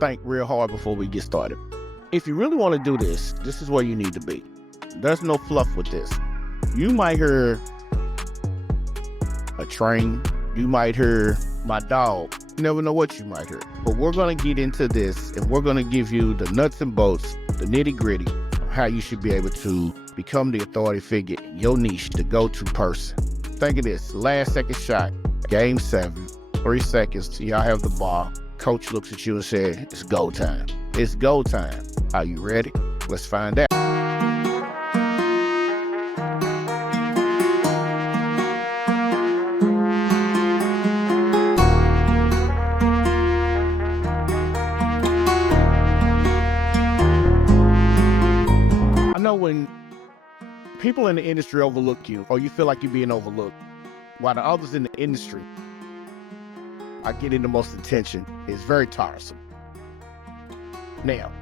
think real hard before we get started. If you really want to do this, this is where you need to be. There's no fluff with this. You might hear a train, you might hear my dog, you never know what you might hear. But we're going to get into this and we're going to give you the nuts and bolts, the nitty gritty of how you should be able to become the authority figure in your niche, the go-to person. Think of this, last second shot, game 7, 3 seconds, y'all have the ball. Coach looks at you and says, it's go time. It's go time. Are you ready? Let's find out. I know when people in the industry overlook you, or you feel like you're being overlooked, while the others in the industry are getting the most attention, it's very tiresome. Now,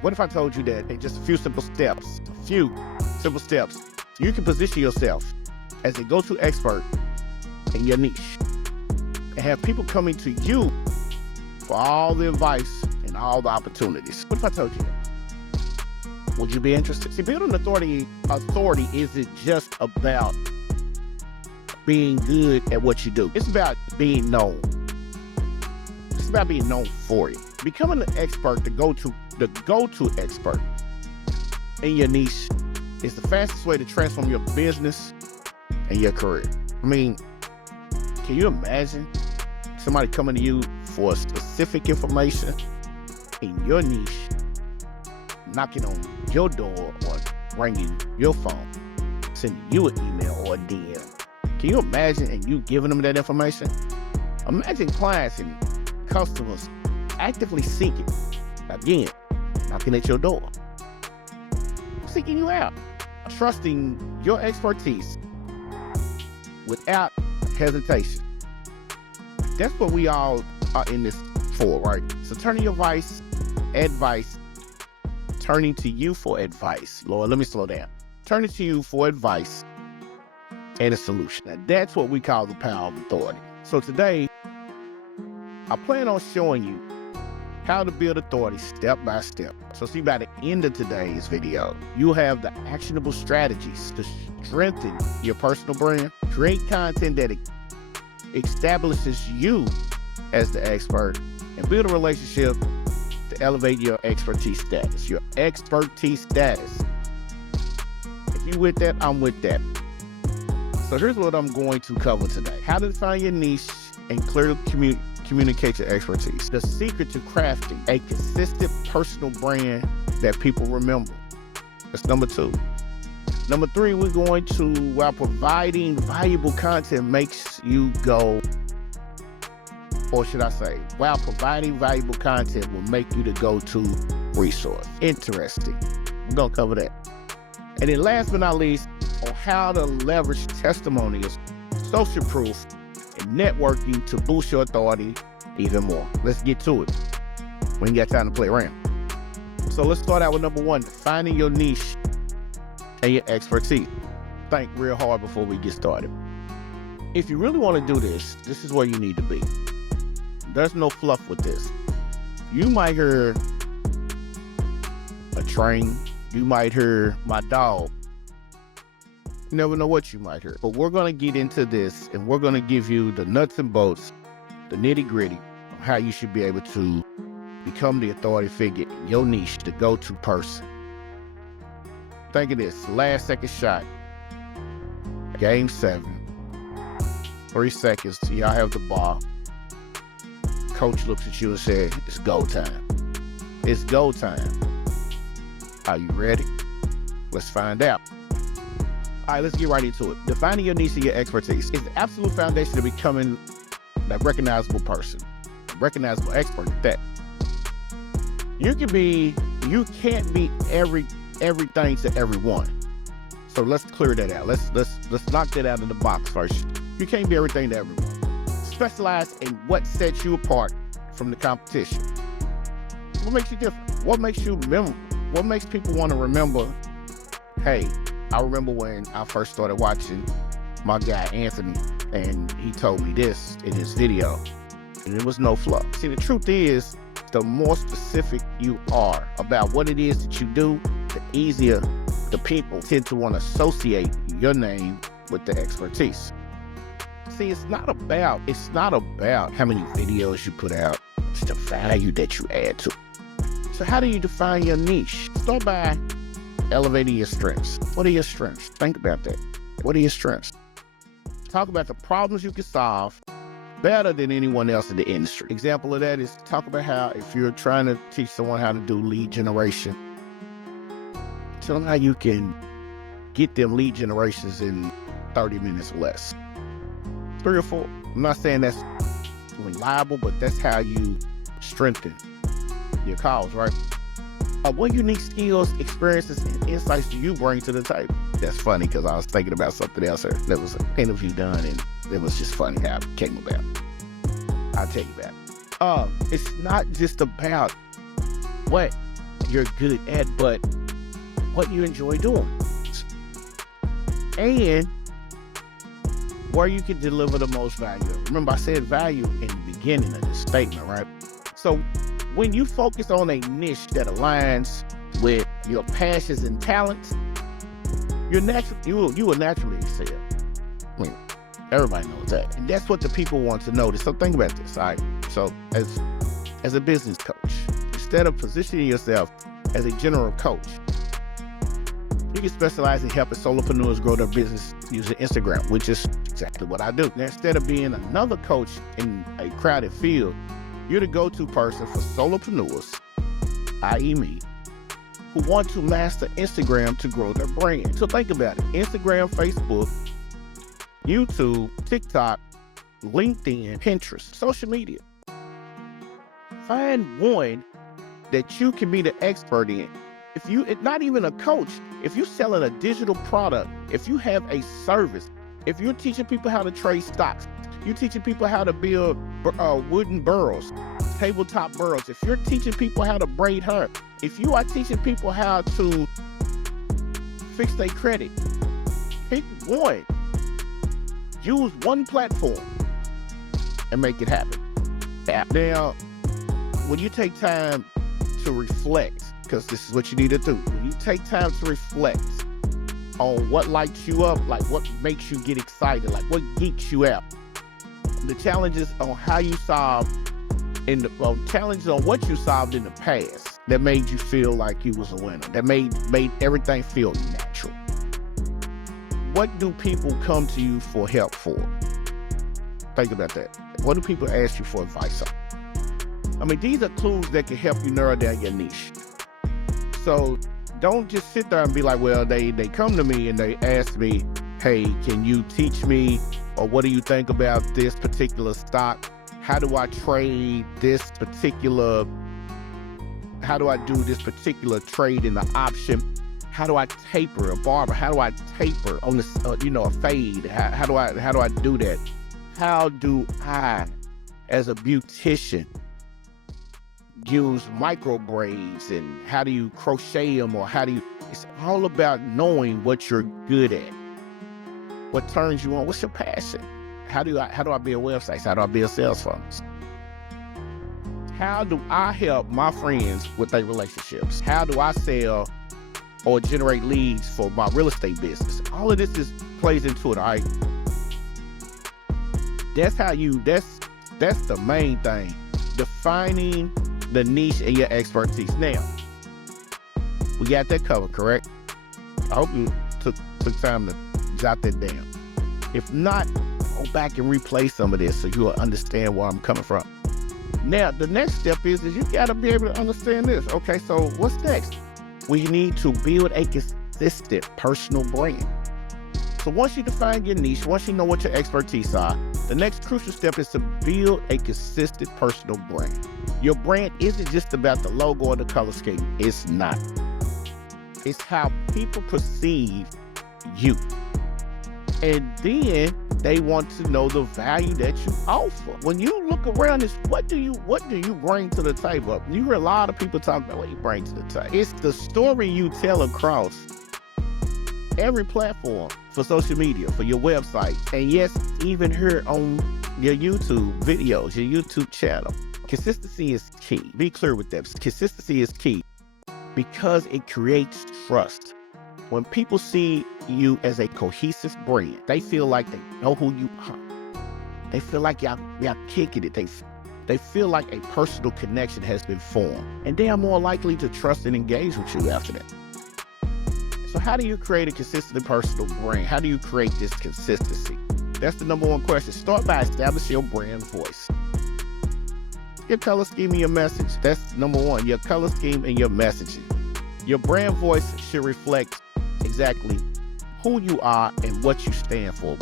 what if I told you that in just a few simple steps, you can position yourself as a go-to expert in your niche and have people coming to you for all the advice and all the opportunities? What if I told you that? Would you be interested? See, building authority isn't just about being good at what you do. It's about being known. It's about being known for it. Becoming an expert, the go-to expert in your niche is the fastest way to transform your business and your career. I mean, can you imagine somebody coming to you for specific information in your niche, knocking on your door or ringing your phone, sending you an email or a DM? Can you imagine and you giving them that information? Imagine clients and customers actively seeking, again, knocking at your door, seeking you out, trusting your expertise without hesitation. That's what we all are in this for, right? So turning your advice, turning to you for advice. Lord, let me slow down. Turning to you for advice and a solution. Now, that's what we call the power of authority. So today, I plan on showing you how to build authority step by step. So see, by the end of today's video, you'll have the actionable strategies to strengthen your personal brand, create content that establishes you as the expert, and build a relationship to elevate your expertise status. If you with that, I'm with that. So here's what I'm going to cover today. How to define your niche and clearly communicate your expertise. The secret to crafting a consistent personal brand that people remember. That's number 2. Number 3, we're going to, while providing valuable content makes you go, or should I say, while providing valuable content will make you the go-to resource. Interesting. We're going to cover that. And then last but not least, on how to leverage testimonials, social proof, and networking to boost your authority even more. Let's get to it. We ain't got time to play around. So let's start out with number 1, finding your niche and your expertise. Think real hard before we get started. If you really want to do this, this is where you need to be. There's no fluff with this. You might hear a train, you might hear my dog, you never know what you might hear. But we're going to get into this and we're going to give you the nuts and bolts, the nitty gritty of how you should be able to become the authority figure in your niche, the go-to person. Think of this, last second shot, game 7, 3 seconds, y'all have the ball. Coach looks at you and says, it's go time. It's go time. Are you ready? Let's find out. All right, let's get right into it. Defining your niche and your expertise is the absolute foundation to becoming that recognizable person, a recognizable expert at that. You can't be everything to everyone. So let's clear that out. Let's knock that out of the box first. You can't be everything to everyone. Specialize in what sets you apart from the competition. What makes you different? What makes you memorable? What makes people want to remember, hey, I remember when I first started watching my guy Anthony, and he told me this in his video, and it was no fluff. See, the truth is, the more specific you are about what it is that you do, the easier the people tend to want to associate your name with the expertise. See, it's not about how many videos you put out. It's the value that you add to it. So how do you define your niche? Start by elevating your strengths. What are your strengths? Think about that. What are your strengths? Talk about the problems you can solve better than anyone else in the industry. Example of that is talk about how if you're trying to teach someone how to do lead generation, tell them how you can get them lead generations in 30 minutes or less. 3 or 4. I'm not saying that's reliable, but that's how you strengthen your cause, right? What unique skills, experiences, and insights do you bring to the table? That's funny because I was thinking about something else. There was an interview done, and it was just funny how it came about. I'll tell you that. It's not just about what you're good at, but what you enjoy doing. And where you can deliver the most value. Remember, I said value in the beginning of this statement, right? So when you focus on a niche that aligns with your passions and talents, you will naturally excel. I mean, everybody knows that. And that's what the people want to notice. So think about this, all right? So as a business coach, instead of positioning yourself as a general coach, you can specialize in helping solopreneurs grow their business using Instagram, which is exactly what I do. Now, instead of being another coach in a crowded field, you're the go-to person for solopreneurs, i.e. me, who want to master Instagram to grow their brand. So think about it. Instagram, Facebook, YouTube, TikTok, LinkedIn, Pinterest, social media. Find one that you can be the expert in. If it's not even a coach, if you're selling a digital product, if you have a service, if you're teaching people how to trade stocks, you're teaching people how to build wooden burrows, tabletop burrows, if you're teaching people how to braid hair, if you are teaching people how to fix their credit, pick one. Use one platform and make it happen. Now, when you take time to reflect, because this is what you need to do, when you take time to reflect on what lights you up, like what makes you get excited, like what geeks you out, the challenges on how you solve, challenges on what you solved in the past that made you feel like you was a winner, that made everything feel natural. What do people come to you for help for? Think about that. What do people ask you for advice on? I mean, these are clues that can help you narrow down your niche. So don't just sit there and be like, well, they come to me and they ask me, hey, can you teach me, or what do you think about this particular stock? How do I trade this particular, how do I do this particular trade in the option? How do I taper a barber? How do I taper on this, a fade? How do I do that? How do I, as a beautician, use micro braids, and how do you crochet them, or it's all about knowing what you're good at, what turns you on, what's your passion. How do I build websites? How do I build sales funnels? How do I help my friends with their relationships? How do I sell or generate leads for my real estate business? All of this plays into it, all right? That's the main thing. Defining the niche and your expertise. Now, we got that covered, correct? I hope you took time to jot that down. If not, go back and replay some of this so you'll understand where I'm coming from. Now, the next step is you gotta be able to understand this. Okay, so what's next? We need to build a consistent personal brand. So once you define your niche, once you know what your expertise are, the next crucial step is to build a consistent personal brand. Your brand isn't just about the logo or the color scheme. It's not. It's how people perceive you. And then they want to know the value that you offer. When you look around, it's what do you bring to the table? You hear a lot of people talk about what you bring to the table. It's the story you tell across every platform for social media, for your website, and yes, even here on your YouTube videos, your YouTube channel. Consistency is key. Be clear with that. Consistency is key because it creates trust. When people see you as a cohesive brand, they feel like they know who you are. They feel like y'all kicking it. They feel like a personal connection has been formed, and they are more likely to trust and engage with you after that. So how do you create a consistent personal brand? How do you create this consistency? That's the number one question. Start by establishing your brand voice. Your color scheme and your message. That's number one. Your color scheme and your messaging. Your brand voice should reflect exactly who you are and what you stand for.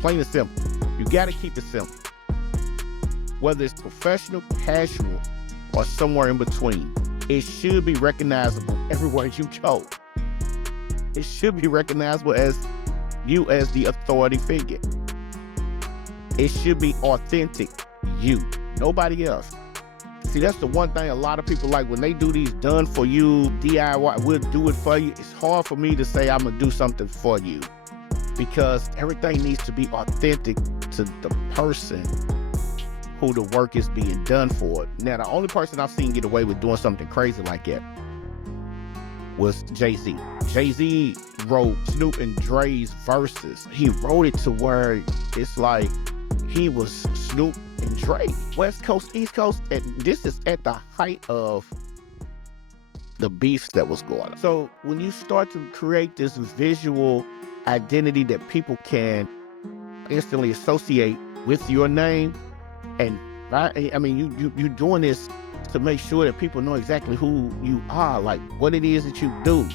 Plain and simple. You got to keep it simple. Whether it's professional, casual, or somewhere in between, it should be recognizable everywhere you go. It should be recognizable as you as the authority figure. It should be authentic you, nobody else. See, that's the one thing a lot of people like when they do these done for you, DIY, we'll do it for you. It's hard for me to say I'm gonna do something for you because everything needs to be authentic to the person who the work is being done for. Now, the only person I've seen get away with doing something crazy like that was Jay-Z. Jay-Z wrote Snoop and Dre's verses. He wrote it to where it's like he was Snoop and Dre. West Coast, East Coast, and this is at the height of the beefs that was going on. So when you start to create this visual identity that people can instantly associate with your name, and I mean, you doing this to make sure that people know exactly who you are, like what it is that you do,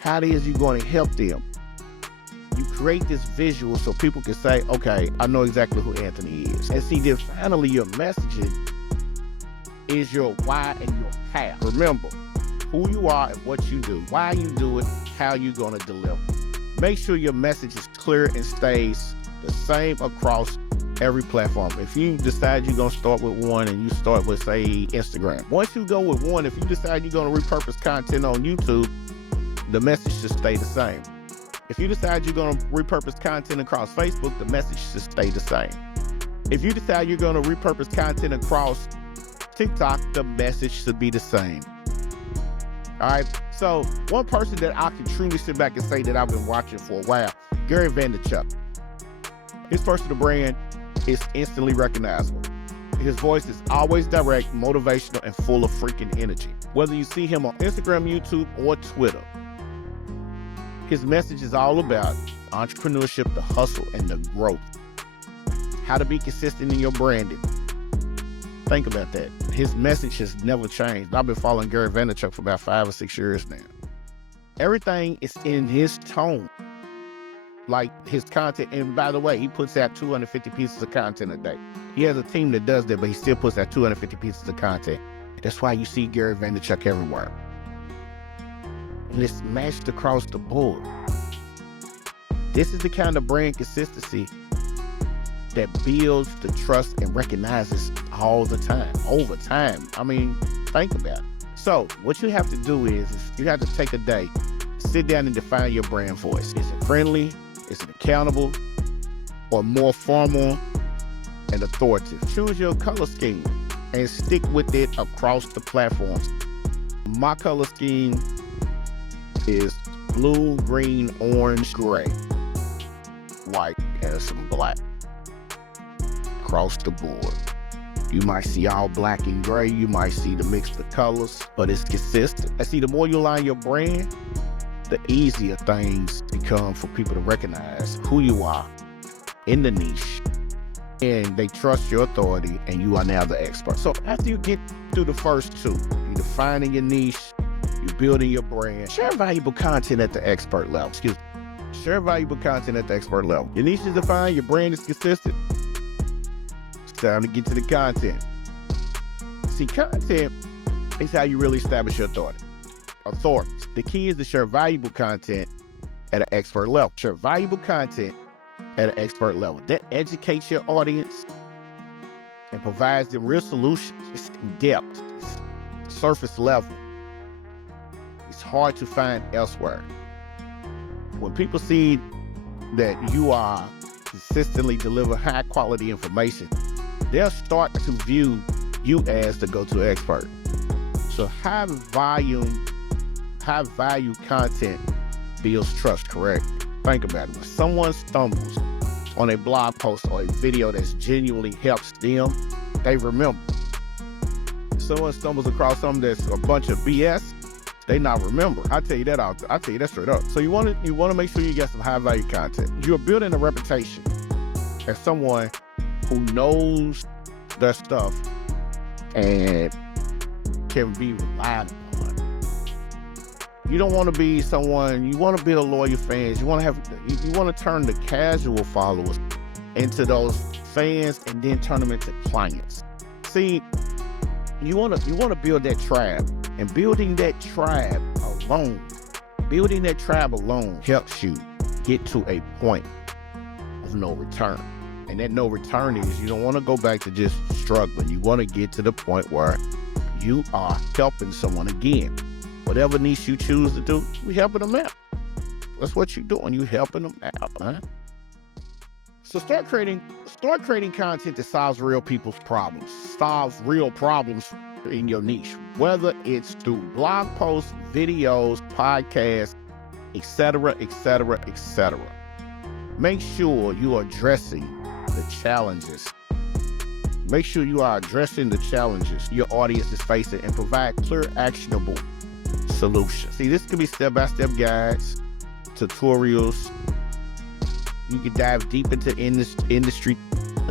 how it is you're going to help them. You create this visual so people can say, okay, I know exactly who Anthony is. And see, then finally your messaging is your why and your how. Remember who you are and what you do, why you do it, how you're going to deliver. Make sure your message is clear and stays the same across every platform. If you decide you're going to start with one and you start with, say, Instagram. Once you go with one, if you decide you're going to repurpose content on YouTube, the message should stay the same. If you decide you're going to repurpose content across Facebook, the message should stay the same. If you decide you're going to repurpose content across TikTok, the message should be the same. All right. So one person that I can truly sit back and say that I've been watching for a while, Gary Vaynerchuk. His personal brand is instantly recognizable. His voice is always direct, motivational, and full of freaking energy. Whether you see him on Instagram, YouTube, or Twitter, his message is all about entrepreneurship, the hustle, and the growth. How to be consistent in your branding. Think about that. His message has never changed. I've been following Gary Vaynerchuk for about 5 or 6 years now. Everything is in his tone. Like his content, and by the way, he puts out 250 pieces of content a day. He has a team that does that, but he still puts out 250 pieces of content. That's why you see Gary Vaynerchuk everywhere. And it's matched across the board. This is the kind of brand consistency that builds the trust and recognizes all the time, over time. I mean, think about it. So what you have to do is you have to take a day, sit down and define your brand voice. Is it friendly? Is it accountable? Or more formal and authoritative? Choose your color scheme and stick with it across the platforms. My color scheme is blue, green, orange, gray, white, and some black across the board. You might see all black and gray. You might see the mix of colors, but it's consistent. And see, the more you align your brand, the easier things become for people to recognize who you are in the niche, and they trust your authority, and you are now the expert. So after you get through the first two, you defining your niche, you building your brand, share valuable content at the expert level. Share valuable content at the expert level. Your niche is defined, your brand is consistent. It's time to get to the content. See, content is how you really establish your authority. The key is to share valuable content at an expert level. Share valuable content at an expert level. That educates your audience and provides them real solutions. It's in depth, it's surface level. It's hard to find elsewhere. When people see that you are consistently deliver high quality information they'll start to view you as the go-to expert. So high value content builds trust, correct? Think about it. When someone stumbles on a blog post or a video that genuinely helps them, they remember. If someone stumbles across something that's a bunch of BS, they not remember. I tell you that straight up. So you want to make sure you get some high value content. You're building a reputation as someone who knows their stuff and can be relied upon. You don't want to be someone, you want to build loyal fans. You want to turn the casual followers into those fans and then turn them into clients. See, you want to build that tribe, and building that tribe alone helps you get to a point of no return. And that no return is you don't want to go back to just struggling. You want to get to the point where you are helping someone again. Whatever niche you choose to do, we helping them out. That's what you're doing. You helping them out, man. So start creating content that solves real people's problems. Solves real problems in your niche. Whether it's through blog posts, videos, podcasts, etc., etc., etc. Make sure you are addressing the challenges. Make sure you are addressing the challenges your audience is facing and provide clear, actionable solutions. See, this can be step-by-step guides, tutorials. You can dive deep into industry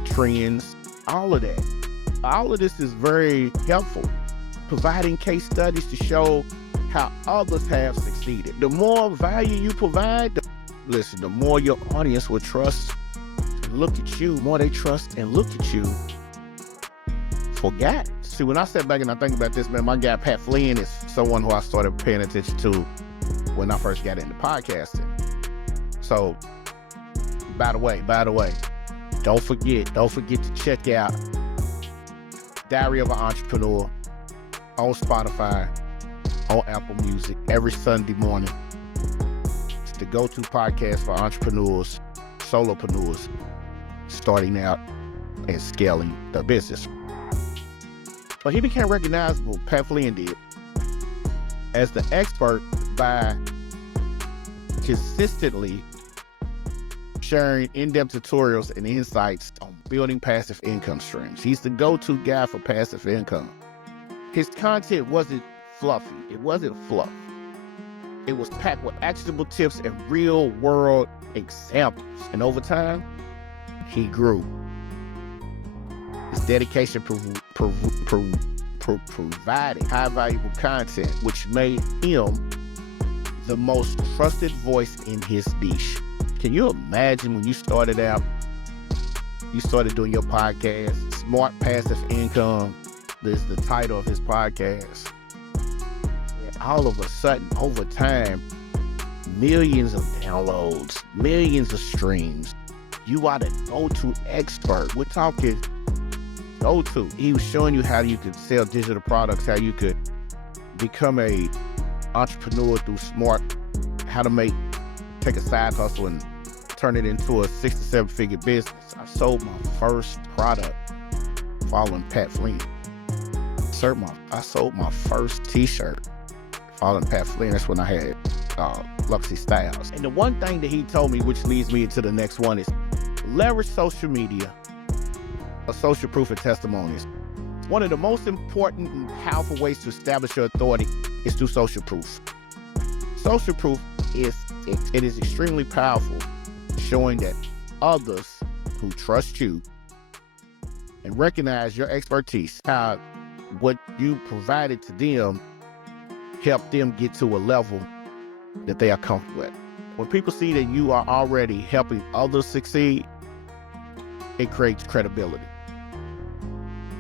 trends, all of that. All of this is very helpful. Providing case studies to show how others have succeeded. The more value you provide, the more your audience will trust and look at you. The more they trust and look at you for guidance. See, when I step back and I think about this, man, my guy Pat Flynn is someone who I started paying attention to when I first got into podcasting. So, by the way, don't forget to check out Diary of an Entrepreneur on Spotify, on Apple Music, every Sunday morning. It's the go-to podcast for entrepreneurs, solopreneurs, starting out and scaling their business. But he became recognizable, Pat Flynn did, as the expert by consistently sharing in-depth tutorials and insights on building passive income streams. He's the go-to guy for passive income. His content wasn't fluffy. It wasn't fluff. It was packed with actionable tips and real-world examples. And over time, he grew. His dedication provided high valuable content, which made him the most trusted voice in his niche. Can you imagine when you started out, you started doing your podcast, Smart Passive Income, is the title of his podcast. And all of a sudden, over time, millions of downloads, millions of streams. You are the go-to expert. We're talking go-to. He was showing you how you could sell digital products, how you could become a entrepreneur through smart, how to take a side hustle and turn it into a 6 to 7 figure business. I sold my first product following Pat Flynn. I sold my first t-shirt following Pat Flynn. That's when I had Luxy Styles. And the one thing that he told me, which leads me into the next one, is leverage social media, social proof and testimonials. One of the most important and powerful ways to establish your authority is through social proof. Social proof is extremely powerful, showing that others who trust you and recognize your expertise, how what you provided to them helped them get to a level that they are comfortable with. When people see that you are already helping others succeed, it creates credibility.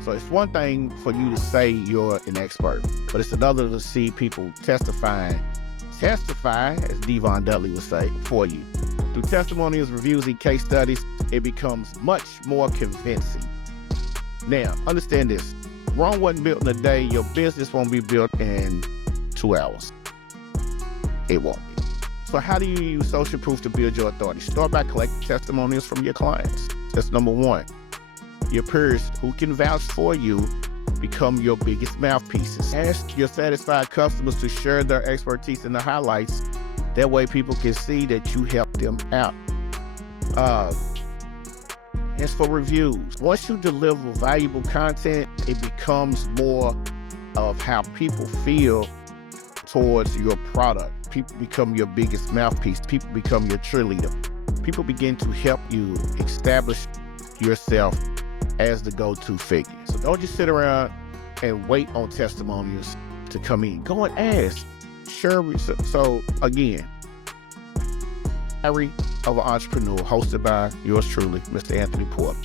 So it's one thing for you to say you're an expert, but it's another to see people testify, as Devon Dudley would say, for you. Through testimonials, reviews, and case studies, it becomes much more convincing. Now, understand this. Rome wasn't built in a day. Your business won't be built in 2 hours. It won't be. So how do you use social proof to build your authority? Start by collecting testimonials from your clients. That's number one. Your peers who can vouch for you become your biggest mouthpieces. Ask your satisfied customers to share their expertise in the highlights. That way people can see that you help them out. As for reviews, once you deliver valuable content, it becomes more of how people feel towards your product. People become your biggest mouthpiece. People become your cheerleader. People begin to help you establish yourself as the go-to figure. So don't just sit around and wait on testimonials to come in. Go and ask. Share. So again, Diary of an Entrepreneur, hosted by yours truly, Mr. Anthony Porter.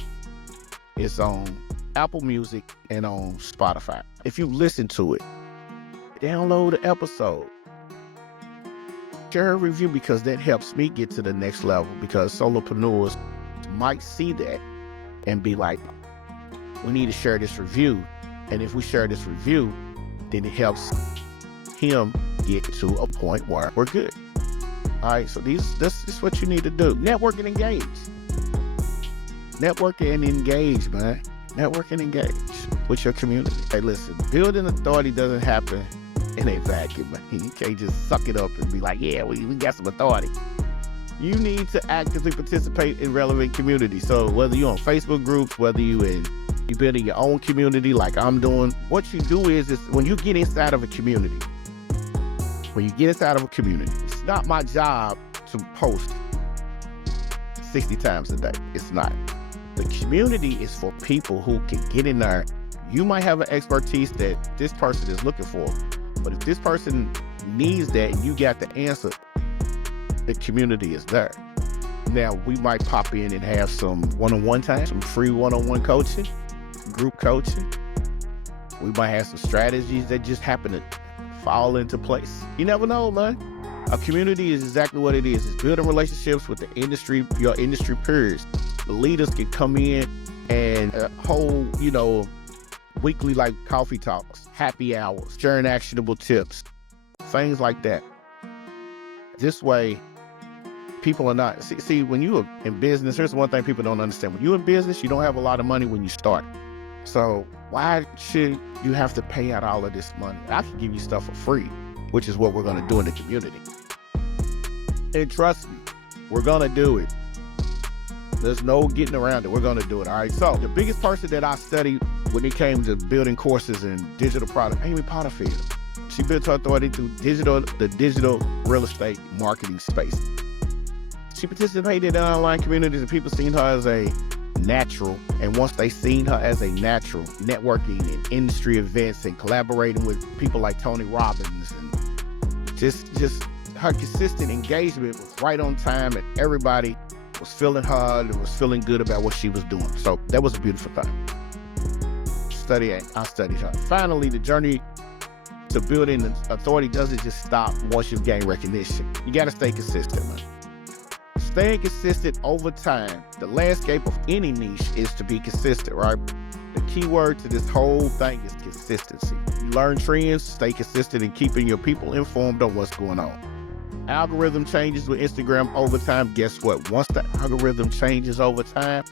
It's on Apple Music and on Spotify. If you listen to it, download the episode. Share a review, because that helps me get to the next level, because solopreneurs might see that and be like, we need to share this review. And if we share this review, then it helps him get to a point where we're good. All right, so this is what you need to do. Network and engage. Network and engage, man. Network and engage with your community. Hey, listen, building authority doesn't happen in a vacuum, man. You can't just suck it up and be like, yeah, we got some authority. You need to actively participate in relevant communities. So whether you're on Facebook groups, whether you building your own community like I'm doing, what you do is when you get inside of a community, it's not my job to post 60 times a day. It's not. The community is for people who can get in there. You might have an expertise that this person is looking for, but if this person needs that and you got the answer, the community is there. Now, we might pop in and have some one-on-one time, some free one-on-one coaching, group coaching. We might have some strategies that just happen to fall into place. You never know, man. A community is exactly what it is. It's building relationships with the industry, your industry peers. The leaders can come in and hold, weekly like coffee talks, happy hours, sharing actionable tips, things like that. This way, people are not, see, when you are in business, here's one thing people don't understand. When you're in business, you don't have a lot of money when you start. So why should you have to pay out all of this money? I can give you stuff for free, which is what we're going to do in the community. And trust me, we're going to do it. There's no getting around it. We're going to do it. All right. So the biggest person that I studied when it came to building courses and digital product, Amy Potterfield. She built her authority through the digital real estate marketing space. She participated in online communities and people seen her as a natural. And once they seen her as a natural, networking and industry events and collaborating with people like Tony Robbins, and just her consistent engagement was right on time, and everybody was feeling her and was feeling good about what she was doing. So that was a beautiful thing. I studied her. Finally, the journey to building authority doesn't just stop once you've gained recognition. You got to stay consistent, man. Staying consistent over time. The landscape of any niche is to be consistent, right? The key word to this whole thing is consistency. You learn trends, stay consistent in keeping your people informed on what's going on. Algorithm changes with Instagram over time. Guess what? Once the algorithm changes over time,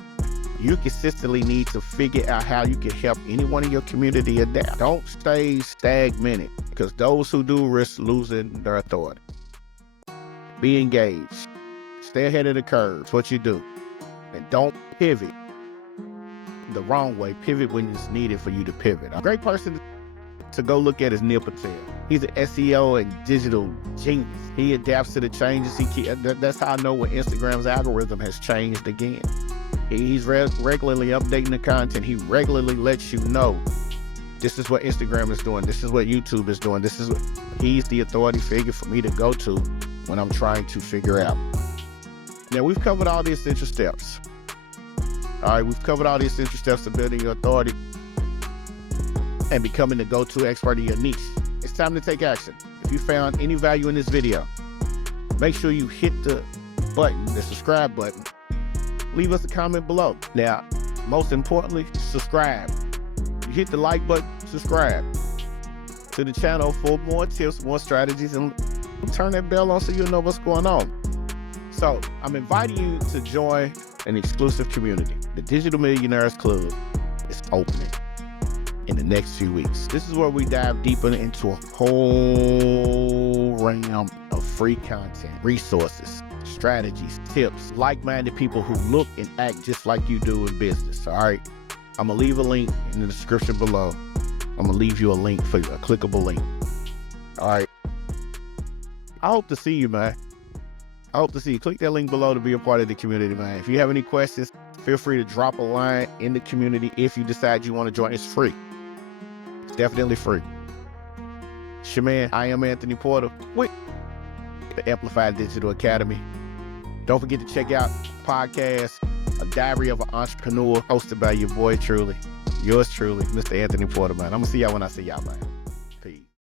you consistently need to figure out how you can help anyone in your community adapt. Don't stay stagnant, because those who do risk losing their authority. Be engaged. Stay ahead of the curve. It's what you do. And don't pivot the wrong way. Pivot when it's needed for you to pivot. A great person to go look at is Neil Patel. He's an SEO and digital genius. He adapts to the changes. That's how I know when Instagram's algorithm has changed again. He's regularly updating the content. He regularly lets you know this is what Instagram is doing. This is what YouTube is doing. He's the authority figure for me to go to when I'm trying to figure out. Now, we've covered all the essential steps. All right, we've covered all the essential steps to building your authority and becoming the go-to expert in your niche. It's time to take action. If you found any value in this video, make sure you hit the button, the subscribe button. Leave us a comment below. Now, most importantly, subscribe. You hit the like button, subscribe to the channel for more tips, more strategies, and turn that bell on so you'll know what's going on. So I'm inviting you to join an exclusive community. The Digital Millionaires Club is opening in the next few weeks. This is where we dive deeper into a whole realm of free content, resources, strategies, tips, like-minded people who look and act just like you do in business. All right, I'm gonna leave a link in the description below. I'm gonna leave you a link for a clickable link. All right, I hope to see you, man. I hope to see you. Click that link below to be a part of the community, man. If you have any questions, feel free to drop a line in the community. If you decide you want to join, it's free. It's definitely free. It's your man. I am Anthony Porter with the Amplified Digital Academy. Don't forget to check out podcast, A Diary of an Entrepreneur, hosted by your boy truly, yours truly, Mr. Anthony Porter, man. I'm gonna see y'all when I see y'all, man.